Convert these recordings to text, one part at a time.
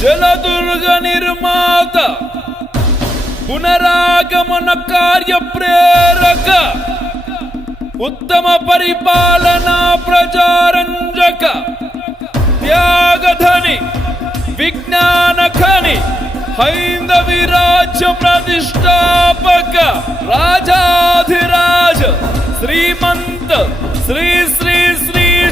జలదుర్గ నిర్మాత పునరాగమన కార్య ప్రేరక ఉత్తమ పరిపాలనా ప్రచారంజక త్యాగధని విజ్ఞాన ఖని హైందవి రాజ్య ప్రతిష్టాపక రాజాధిరాజ శ్రీమంత శ్రీ శ్రీ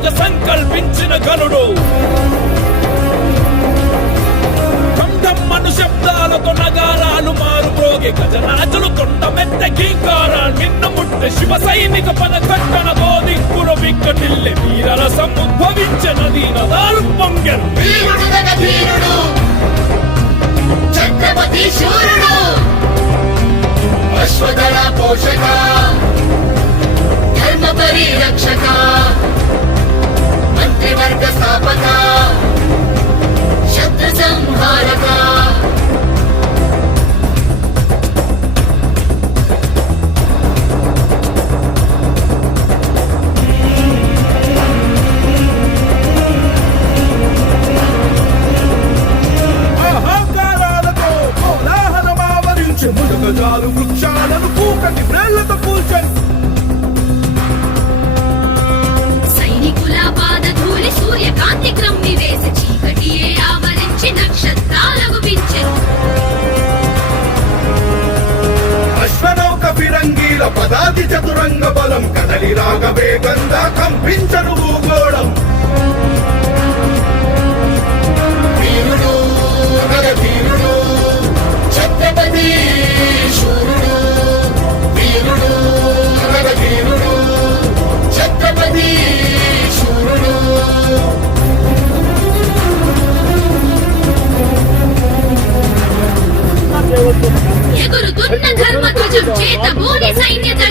సమరాంగణమే సంకల్పించిన గనుడు. మను శబ్దాలతో నగారాలు మారు ప్రోగే గజరాజులు తొండ మెత్త గీకారాలు నిన్న ముట్ట శివ సైనిక పద కట్టణ గోదిక్కుడు విక్కటిల్లె వీరరసం ఉద్భవించనది నదాలు పొంగెను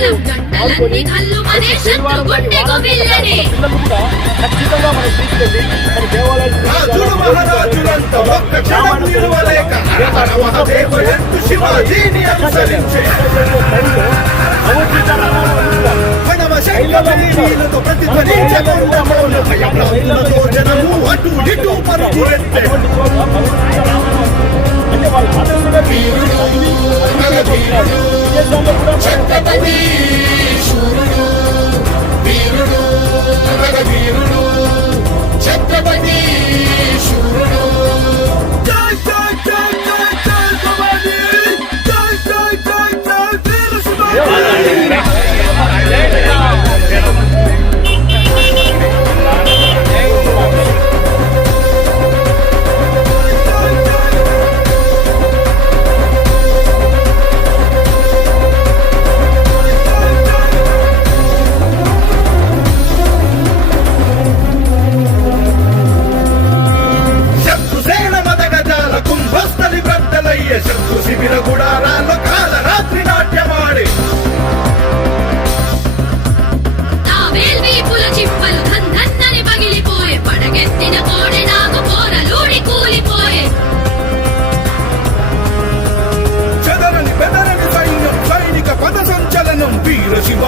దళం గంటలన్నీ కల్లు మనే శత్రు నిలువలేక హరహర మహాదేవ ఎంతు శివాజీని అనుసరించే ప్రణవ శంఖమణిలతో ప్రతిధ్వనించకుండా మౌన భయభ్రాంతులతో జనము అటు ఇటు పరుగులెత్తే వీరుడు నగధీరుడు ఛత్రపతి శూరుడు వీరుడు నగధీరుడు ఛత్రపతి శూరుడు జై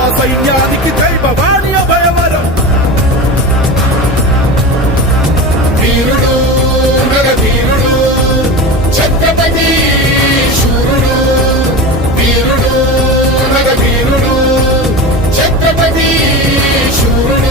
వీర శివ సైన్యానికి దైవవాణి అభయవరం. వీరుడు వీరుడు ఛత్రపతి శూరుడు. వీరుడు వీరుడు ఛత్రపతి శూరుడు.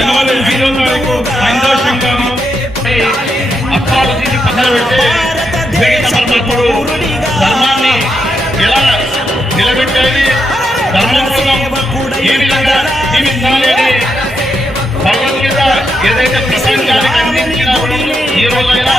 జనవరి ఐదో తారీఖు ఐదో శంకము అప్పాలు తీసి పక్కన పెడితే ధర్మాన్ని ఎలా నిలబెట్టేది? ధర్మం కోసం ఏ విధంగా జీవించాలి భగవద్గీత ఏదైతే ప్రపంచానికి అందించినప్పుడు ఈ రోజైనా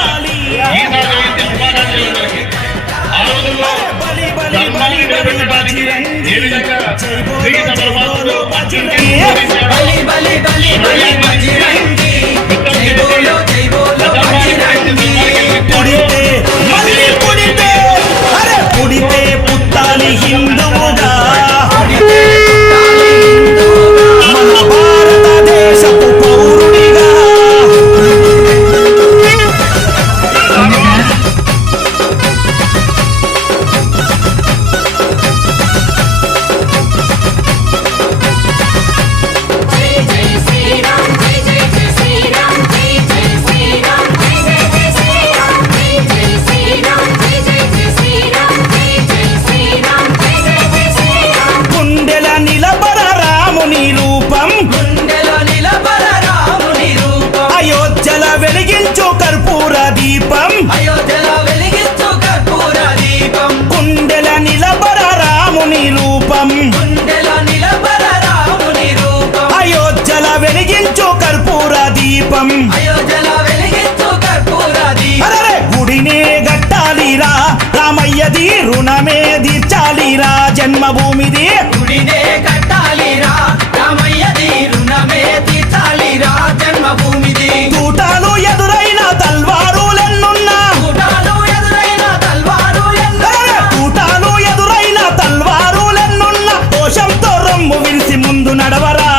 సొమ్ము విరిసి ముందు నడవరా.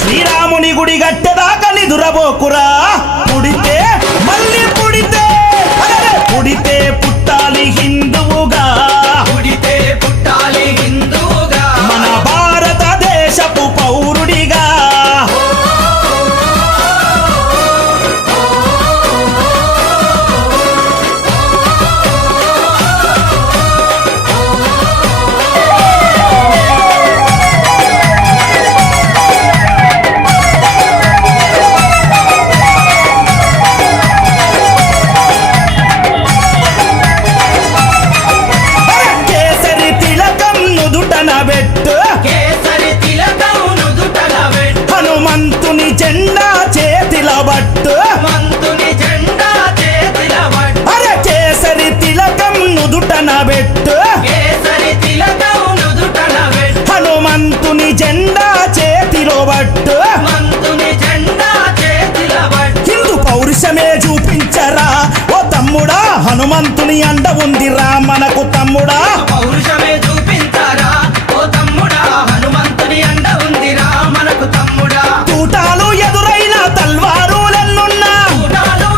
శ్రీరాముని గుడి గట్టెదాకా నిదురబోకురా. హనుమంతుని అండ ఉందిరా మనకు తమ్ముడా. పౌరుషమే చూపించారా? ఓ తమ్ముడా హనుమంతుని అండ ఉందిరా మనకు తమ్ముడా. తూటాలు ఎదురైన తల్వారు ఎన్నున్నా తూటాలు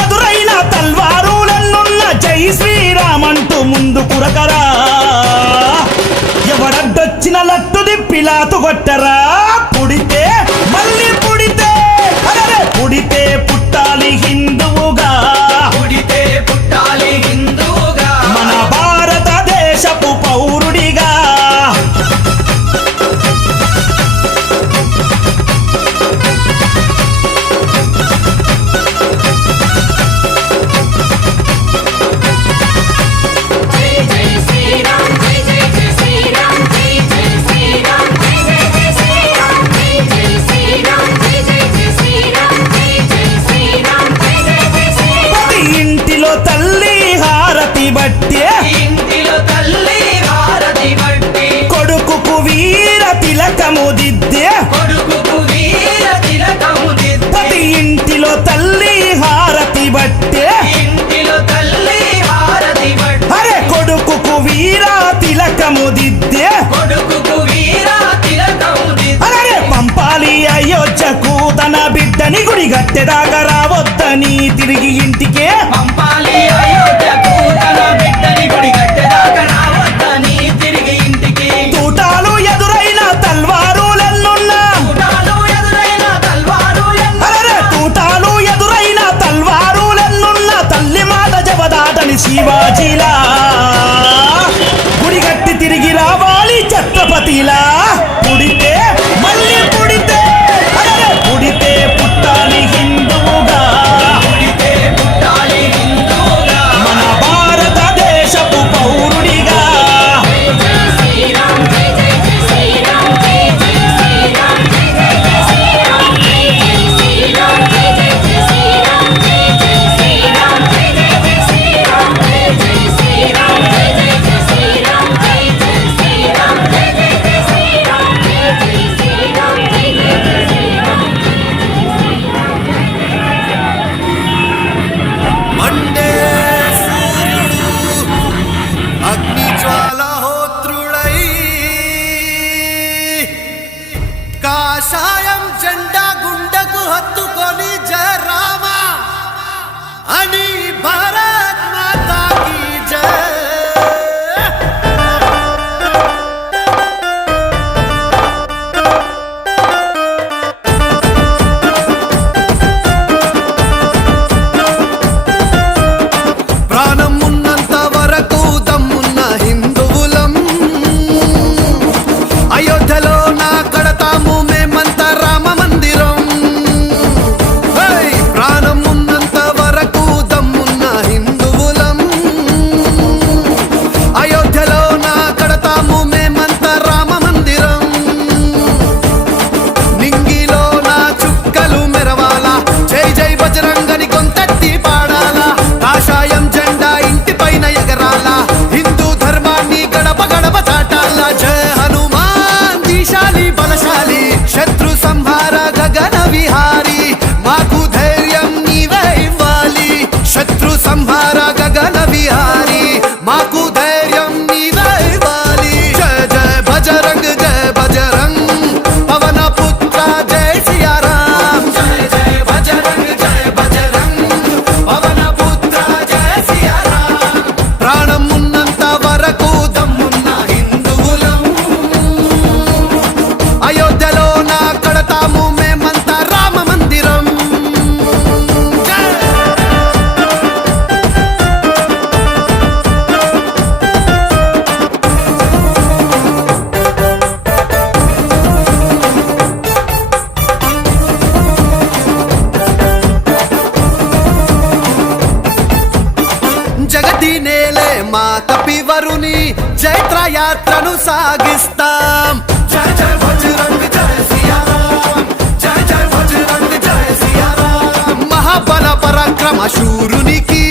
ఎదురైన తల్వారు ఎన్నున్నా జై శ్రీరామంటూ ముందు కురకరా. ఎవడడ్డొచ్చిన లట్టుది పిలాతు కొట్ట హారతి బట్టే. బట్టి. వీర తిలకము దిద్దే. కొడుకుకు వీర తిలకము ఇంటిలో తల్లి హారతి బట్టే. అరే కొడుకు వీర తిలకము దిద్దే. కొడుకుకు వీర అయోధ్యకు తన బిడ్డని గుడి గట్టెదాగా రావద్దని తిరిగి ఇంటికే. పరాక్రమ శూరునికి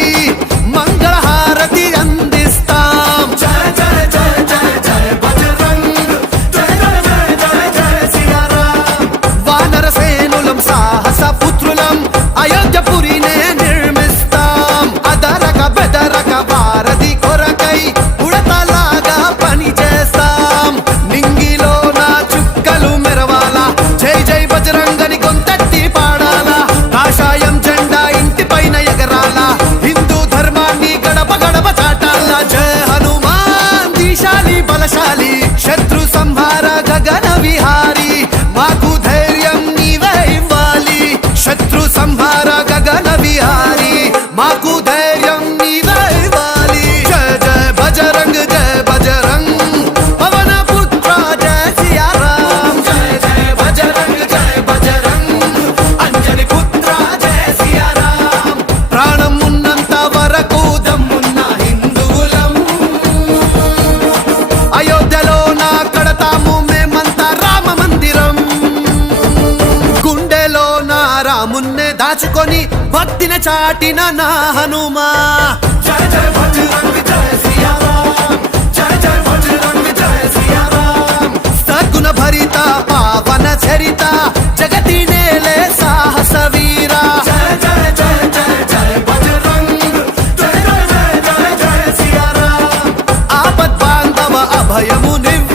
దాచుకొని భక్తిన చాటిన నా హనుమా జయ జయ సగుణ భరిత పావన చరిత జగతి సాహస వీరా ఆపద్ బాంధవ అభయము నివ్వ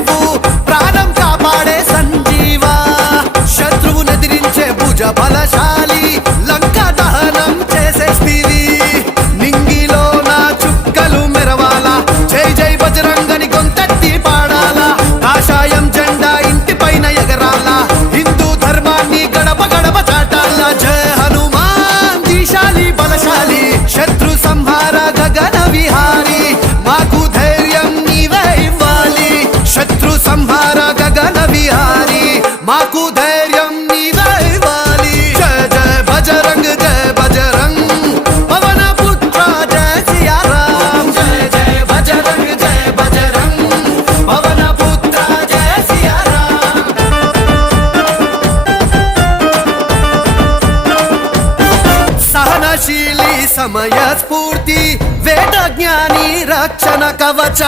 రక్షణ కవచ